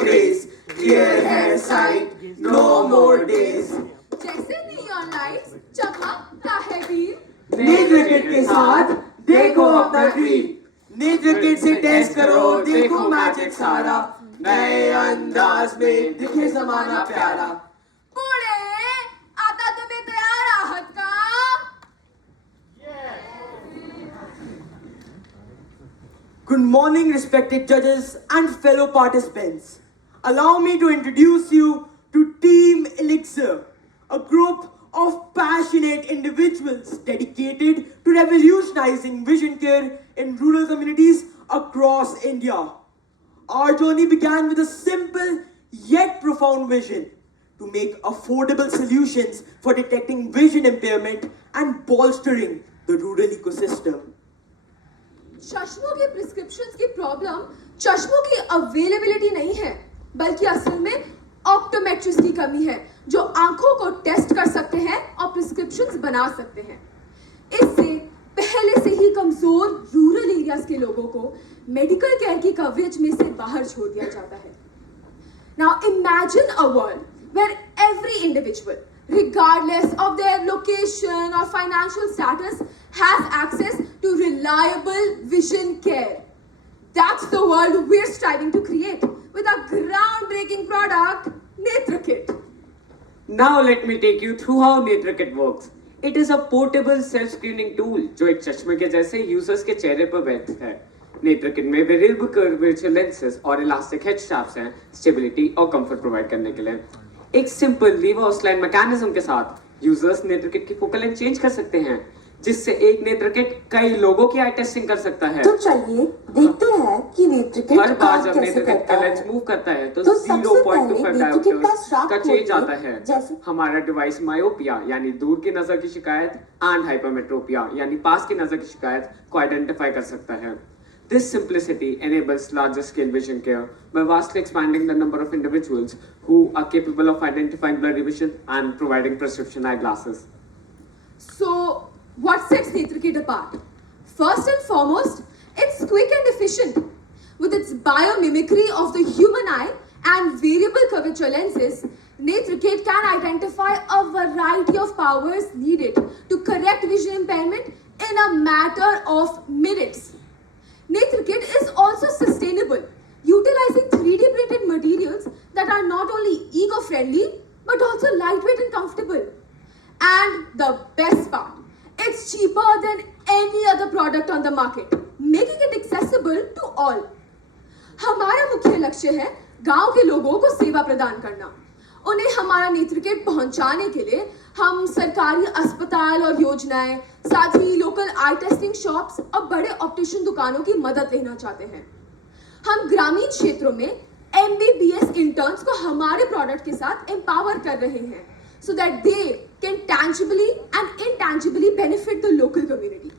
craze. Clear hair sight, no more days. जैसे neon lights चमकता है बीम, NETRAKIT के साथ देखो अपना ड्रीम. NETRAKIT से टेस्ट करो, देखो मैजिक सारा. नए अंदाज में दिखे जमाना प्यारा. पुणे आता तुम्हें तैयार राहत का. Good morning, respected judges and fellow participants. Allow me to introduce you to Team Elixir, a group of passionate individuals dedicated to revolutionizing vision care in rural communities across India. Our journey began with a simple yet profound vision to make affordable solutions for detecting vision impairment and bolstering the rural ecosystem. चश्मों की prescriptions की problem चश्मों की availability नहीं है, बल्कि असल में ऑप्टोमेट्रिस्ट की कमी है, जो आंखों को टेस्ट कर सकते हैं और प्रिस्क्रिप्शंस बना सकते हैं. इससे पहले से ही कमजोर रूरल एरियाज के लोगों को मेडिकल केयर की कवरेज में से बाहर छोड़ दिया जाता है. Now imagine a world where every individual, regardless of their location or financial status, has access to reliable vision care. That's the world we're striving to create with our groundbreaking product, NETRAKIT. Now let me take you through how NETRAKIT works. It is a portable self-screening tool जो एक चश्मे के जैसे users के चेहरे पर बैठता है. NETRAKIT में वेरिएबल कर्वेचर लेंसेज और इलास्टिक हेड स्ट्रैप्स हैं स्टेबिलिटी और कंफर्ट प्रोवाइड करने के लिए. एक सिंपल लीवर और स्लाइड मैकेनिज्म के साथ यूजर्स NETRAKIT की फोकल लेंथ चेंज कर सकते हैं, जिससे एक NETRAKIT कई लोगों की आई टेस्टिंग कर सकता है. तो चलिए देखते हैं कि NETRAKIT हर बार जब NETRAKIT का लेंस मूव करता है तो 0.25 डायोप्टर का चेंज आता है. हमारा डिवाइस मायोपिया यानी दूर की नजर की शिकायत एंड हाइपरमेट्रोपिया यानी पास की नजर की शिकायत को आइडेंटिफाई कर सकता है. This simplicity enables larger scale vision care by vastly expanding the number of individuals who are capable of identifying blurry vision and providing prescription eyeglasses. So, what sets NETRAKIT apart? First and foremost, it's quick and efficient. With its biomimicry of the human eye and variable curvature lenses, NETRAKIT can identify a variety of powers needed to correct vision impairment in a matter of minutes. NETRAKIT is also sustainable, utilizing 3D printed materials that are not only eco-friendly but also lightweight and comfortable. And the best part, it's cheaper than any other product on the market, making it accessible to all. हमारा मुख्य लक्ष्य है गांव के लोगों को सेवा प्रदान करना. उन्हें हमारा NETRAKIT पहुंचाने के लिए हम सरकारी अस्पताल और योजनाएं, साथ ही लोकल आई टेस्टिंग शॉप्स और बड़े ऑप्टिशियन दुकानों की मदद लेना चाहते हैं. हम ग्रामीण क्षेत्रों में MBBS इंटर्न्स को हमारे प्रोडक्ट के साथ एम्पावर कर रहे हैं, so that they can tangibly and intangibly benefit the local community.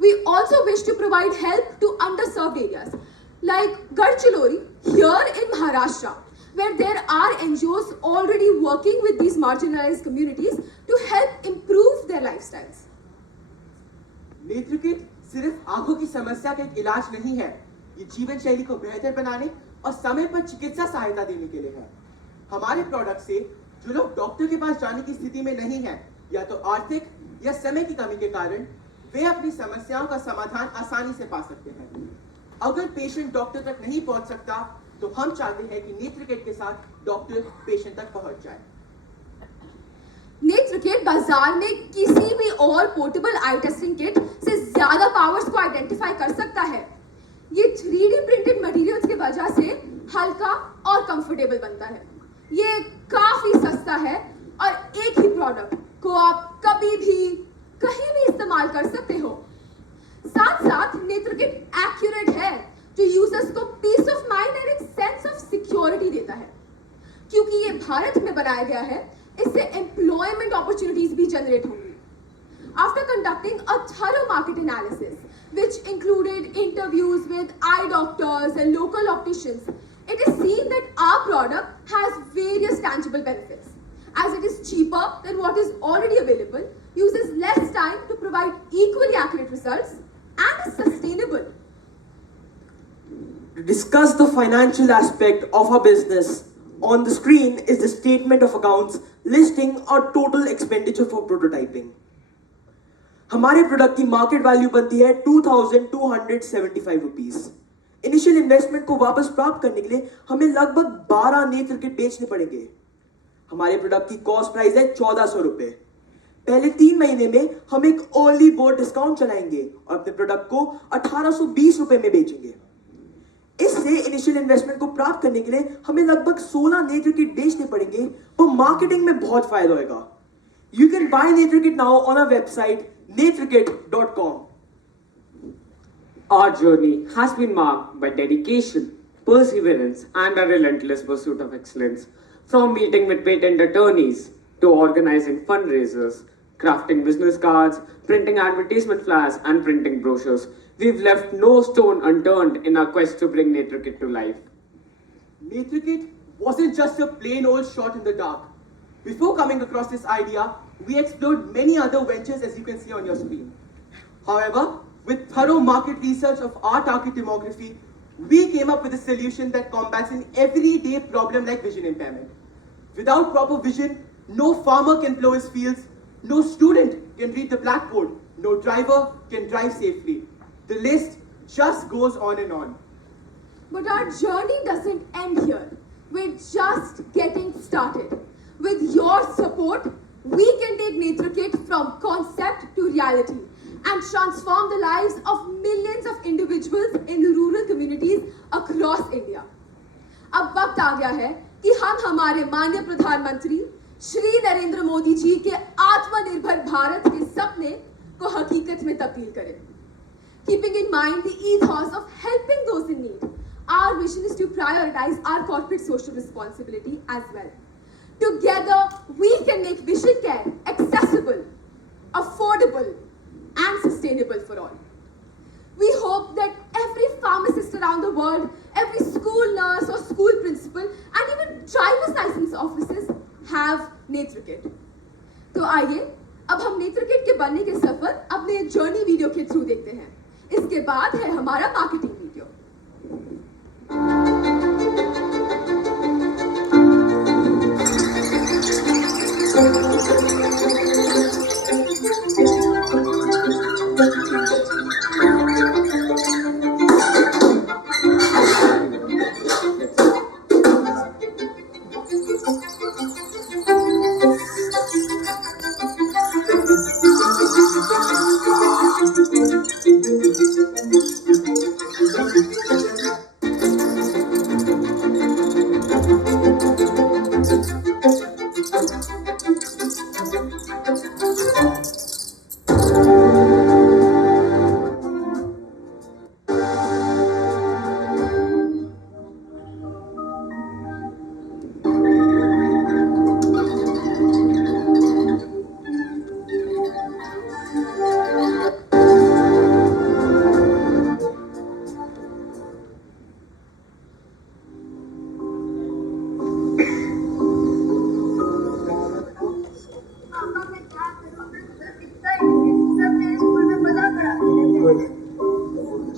We also wish to provide help to underserved areas like Gadchilori here in Maharashtra, where there are NGOs already working with these marginalized communities to help improve their lifestyles. NETRAKIT सिर्फ आंखों की समस्या का एक इलाज नहीं है, ये जीवन शैली को बेहतर बनाने और समय पर चिकित्सा सहायता देने के लिए है. हमारे प्रोडक्ट से जो लोग डॉक्टर के पास जाने की स्थिति में नहीं है, या तो आर्थिक या समय की कमी के कारण, वे अपनी समस्याओं का समाधान आसानी से पा सकते हैं. अगर पेशेंट डॉक्टर तक नहीं पहुंच सकता, तो हम चाहते हैं कि NETRAKIT के साथ डॉक्टर पेशेंट तक पहुंच जाए. NETRAKIT बाजार में किसी भी और पोर्टेबल आई टेस्टिंग किट से ज्यादा पावर्स को आइडेंटिफाई कर सकता है. ये 3D प्रिंटेड मटेरियल्स की वजह से हल्का और कंफर्टेबल बनता है. ये काफी सस्ता है और एक ही प्रोडक्ट को आप कभी भी कहीं भी इस्तेमाल कर सकते हो. साथ साथ NETRAKIT एक्यूरेट है, जो यूजर्स को पीस ऑफ माइंड और एक सेंस ऑफ सिक्योरिटी देता है. क्योंकि ये भारत में बनाया गया है, इससे एम्प्लॉयमेंट अपॉर्चुनिटीज भी जनरेट होंगी. After conducting a thorough market analysis, which included interviews with eye doctors and local opticians, it is seen that our product has various tangible benefits. As it is cheaper than what is already available, uses less time to provide equally accurate results, and is sustainable. To discuss the financial aspect of our business, on the screen is the statement of accounts listing our total expenditure for prototyping. हमारे product की market value बनती है 2275 rupees. Initial investment को वापस प्राप्त करने के लिए हमें लगभग 12 नेत्रकिट बेचने पड़ेंगे। हमारे प्रोडक्ट की कॉस्ट प्राइस है 1400 रुपए। पहले 3 महीने में हम एक अर्ली बर्ड डिस्काउंट चलाएंगे और अपने प्रोडक्ट को 1820 रुपए में बेचेंगे। इससे इनिशियल इन्वेस्टमेंट को प्राप्त करने के लिए हमें लगभग 16 नेत्रकिट बेचने पड़ेंगे, पर मार्केटिंग में बहुत फायदा होगा। You can buy NETRAKIT now on our website NETRAKIT.com. Our journey has been marked by dedication, perseverance, and a relentless pursuit of excellence. From meeting with patent attorneys to organizing fundraisers, crafting business cards, printing advertisement flyers, and printing brochures, we've left no stone unturned in our quest to bring NETRAKIT to life. NETRAKIT wasn't just a plain old shot in the dark. Before coming across this idea, we explored many other ventures, as you can see on your screen. However, with thorough market research of our target demography, we came up with a solution that combats an everyday problem like vision impairment. Without proper vision, no farmer can plow his fields, no student can read the blackboard, no driver can drive safely. The list just goes on and on. But our journey doesn't end here. We're just getting started. With your support, we can take NETRAKIT from concept to reality and transform the lives of millions of individuals in rural communities across India. अब वक्त आ गया है कि हम हमारे माननीय प्रधानमंत्री श्री नरेंद्र मोदी जी के आत्मनिर्भर भारत के सपने को हकीकत में तब्दील करें। Keeping in mind the ethos of helping those in need, our mission is to prioritize our corporate social responsibility as well. Together, we can make vision care accessible, affordable, and sustainable for all. We hope that every pharmacist around the world, every school nurse or school principal, and even driver's license offices have NETRAKIT. तो आइए अब हम NETRAKIT के बनने के सफर अपने journey video के through देखते हैं। इसके बाद है हमारा मार्केटिंग वीडियो।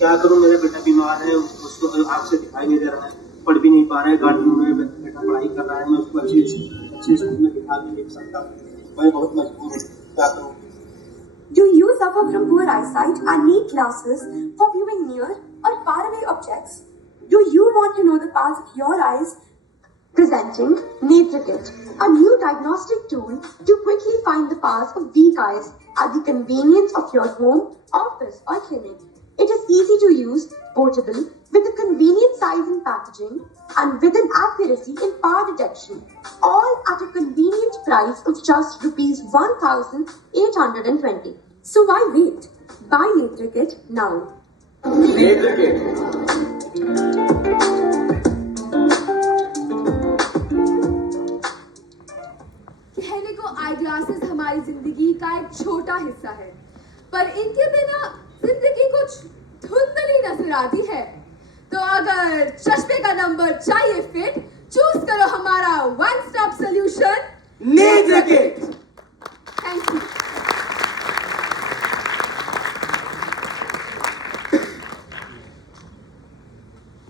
क्या करूं, मेरा बेटा बीमार है, उसको आँख से दिखाई नहीं दे रहा है, पढ़ भी नहीं पा रहा है, गार्डन में बेटा पढ़ाई कर रहा है, मैं उसको अच्छे स्कूल में दिखा नहीं देख सकता, मैं बहुत मजबूर हूँ, क्या करूं? Do you suffer from poor eyesight and need glasses for viewing near or far away objects? Do you want to know the paths of your eyes? Presenting NETRAKIT, a new diagnostic tool to quickly find the paths of weak eyes at the convenience of your home, office or clinic. It is easy to use, portable, with a convenient size and packaging, and with an accuracy in power detection, all at a convenient price of just Rs 1,820. So why wait? Buy NETRAKIT now. कहने को eye glasses हमारी जिंदगी का एक छोटा हिस्सा है, पर इनके बिना जिंदगी कुछ धुंधली नजर आती है। तो अगर चश्मे का नंबर चाहिए फिट, चूज करो हमारा वन स्टॉप सॉल्यूशन NETRAKIT।